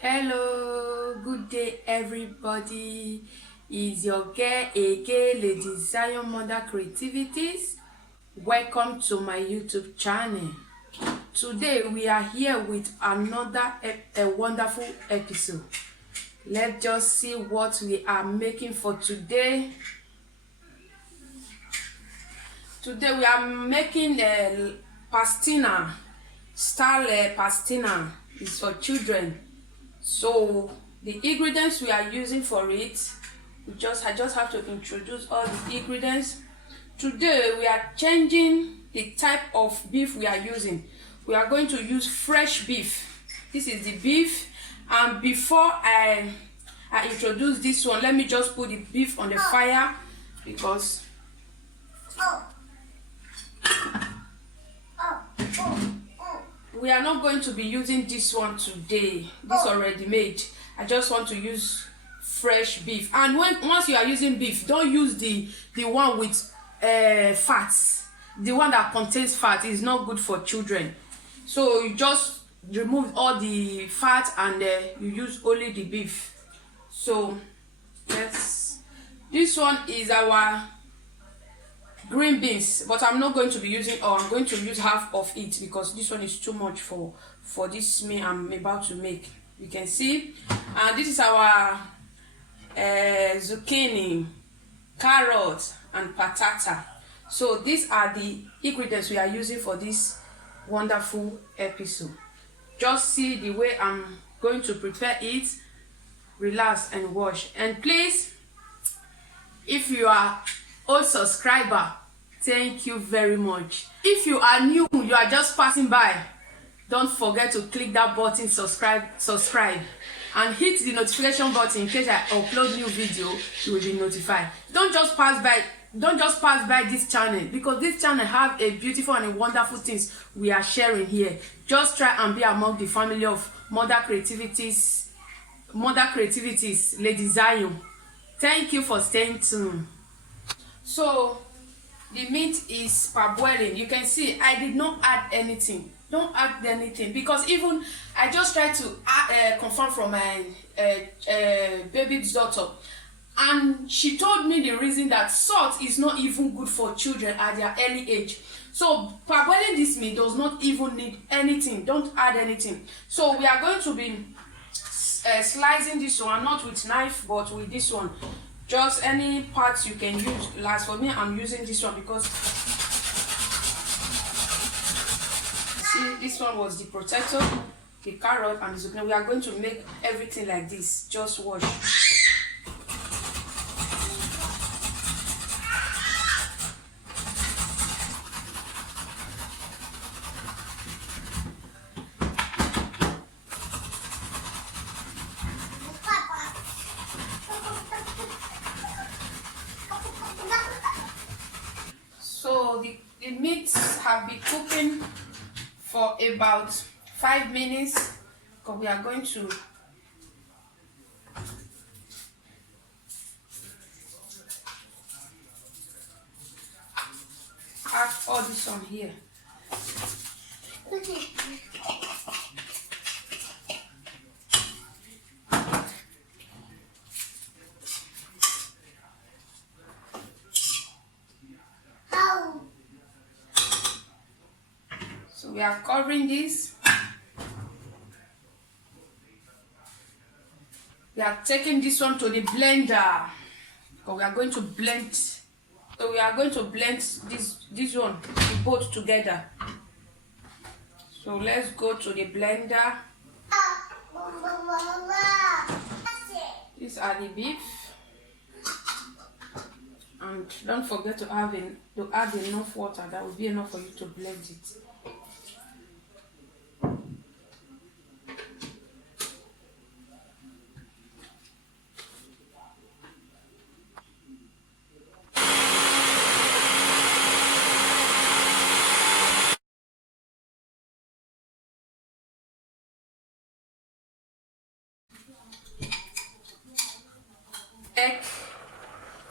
Hello, good day everybody. Is your girl again, Lady Zion Mother Creativities. Welcome to my YouTube channel. Today we are here with another a wonderful episode. Let's just see what we are making for today. Today we are making a pastina style pastina. It's for children. So the ingredients we are using for it, I just have to introduce all the ingredients. Today we are changing the type of beef we are using. We are going to use fresh beef. This is the beef, and before I introduce this one, let me just put the beef on the fire because we are not going to be using this one today. This already made. I just want to use fresh beef. And once you are using beef, don't use the one with fats. The one that contains fat is not good for children. So you just remove all the fat and you use only the beef. So this one is our green beans, but I'm not going to be using all. I'm going to use half of it because this one is too much for this meal I'm about to make. You can see, and this is our zucchini, carrot and patata. So these are the ingredients we are using for this wonderful episode. Just see the way I'm going to prepare it. Relax and watch. And please, if you are old subscriber, thank you very much. If you are new, you are just passing by, don't forget to click that button, subscribe and hit the notification button in case I upload new video. You will be notified. Don't just pass by this channel, because this channel have a beautiful and a wonderful things we are sharing here. Just try and be among the family of Mother Creativities, Lady Zion. Thank you for staying tuned. So the meat is parboiling. You can see I did not add anything. Don't add anything, because even I just tried to confirm from my baby's daughter, and she told me the reason that salt is not even good for children at their early age. So parboiling this meat does not even need anything. Don't add anything. So we are going to be slicing this one, not with knife but with this one. Just any parts you can use. Last for me, I'm using this one because see, this one was the potato, the carrot and the zucchini. We are going to make everything like this. Just watch. So the meats have been cooking for about 5 minutes, because we are going to add all this on here. So we are covering this. We are taking this one to the blender, because we are going to blend. So we are going to blend this one, the both together. So let's go to the blender. These are the beef, and don't forget to add enough water. That will be enough for you to blend it. Egg,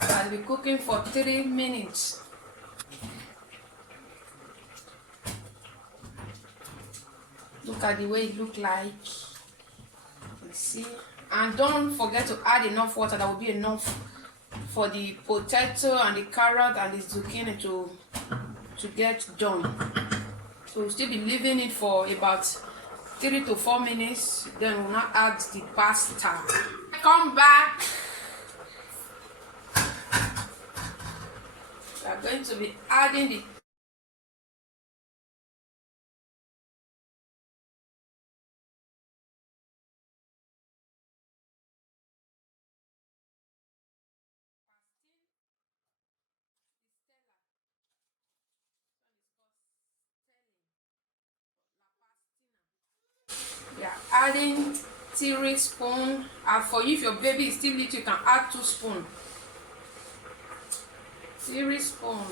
I'll be cooking for 3 minutes. Look at the way it look like. see, and don't forget to add enough water. That will be enough for the potato and the carrot and the zucchini to get done. So we'll still be leaving it for about 3 to 4 minutes. Then we'll now add the pasta. Come back. We are going to be adding the adding 3 spoons. And for you, if your baby is still little, you can add 2 spoons. 3 spoons.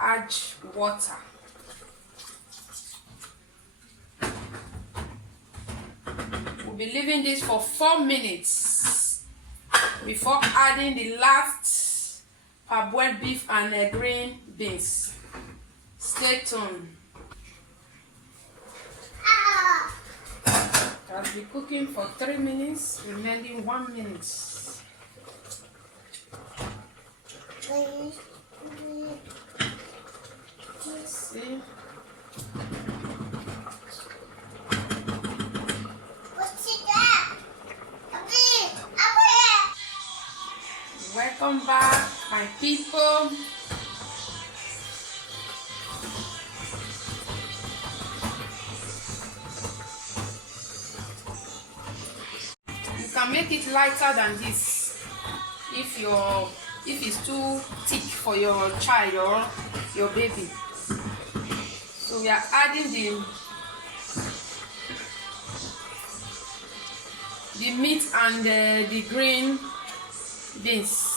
Add water. We'll be leaving this for 4 minutes before adding the last parboiled beef and green beans. Stay tuned. I'll be cooking for 3 minutes, remaining 1 minute. See? Welcome back, my people. You can make it lighter than this if it's too thick for your child or your baby. So we are adding the meat and the green beans.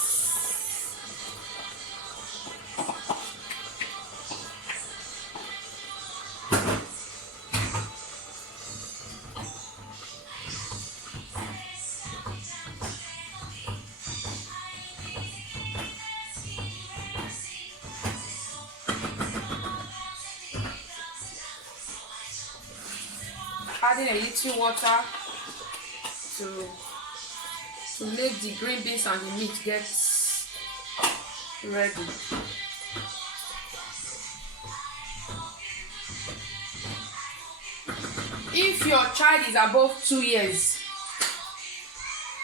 Adding a little water to make the green beans and the meat get ready. If your child is above 2 years,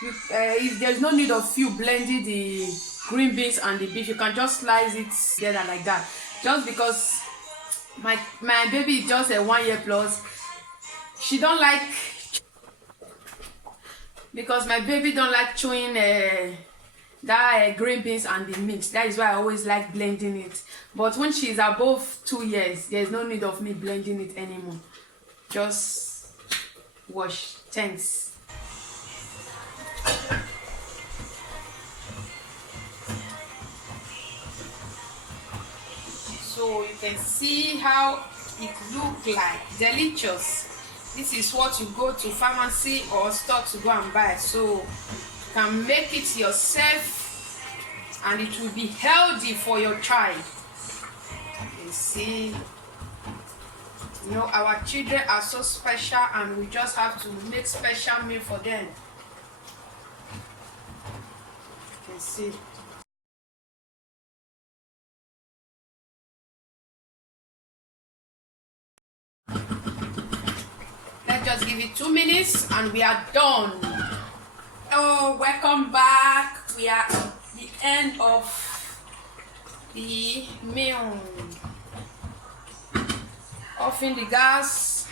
if there's no need of you blending the green beans and the beef, you can just slice it together like that. Just because my baby is just a 1 year plus, she don't like, because my baby don't like chewing that green beans and the meat. That is why I always like blending it. But when she's above 2 years, there's no need of me blending it anymore. Just wash. Thanks. So you can see how it looks like. Delicious. This is what you go to pharmacy or store to go and buy. So you can make it yourself and it will be healthy for your child. You see, you know, our children are so special and we just have to make special meal for them. You can see. Just give it 2 minutes and we are done. Oh, welcome back. We are at the end of the meal. Offing the gas.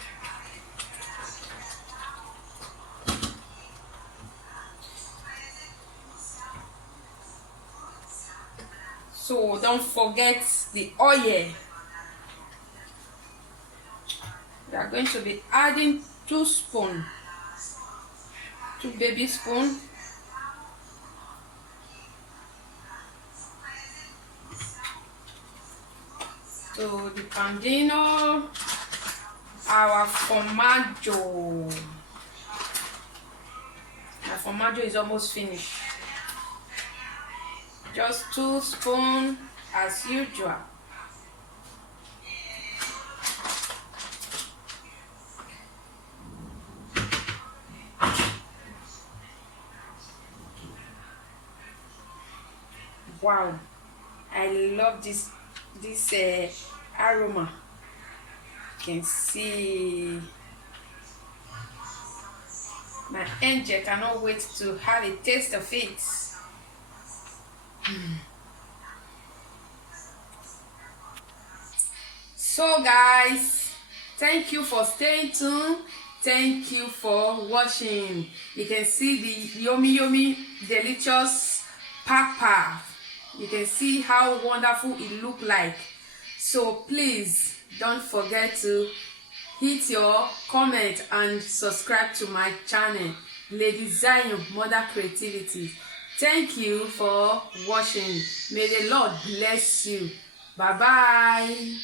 So don't forget the oil. We are going to be adding 2 spoons, 2 baby spoons. So the pandino, our formaggio. My formaggio is almost finished. Just 2 spoons as usual. Wow, I love this aroma. You can see my angel cannot wait to have a taste of it. So guys, thank you for staying tuned. Thank you for watching. You can see the yummy delicious papa. You can see how wonderful it look like. So please don't forget to hit your comment and subscribe to my channel, Lady Zion Mother Creativity. Thank you for watching. May the Lord bless you. Bye bye.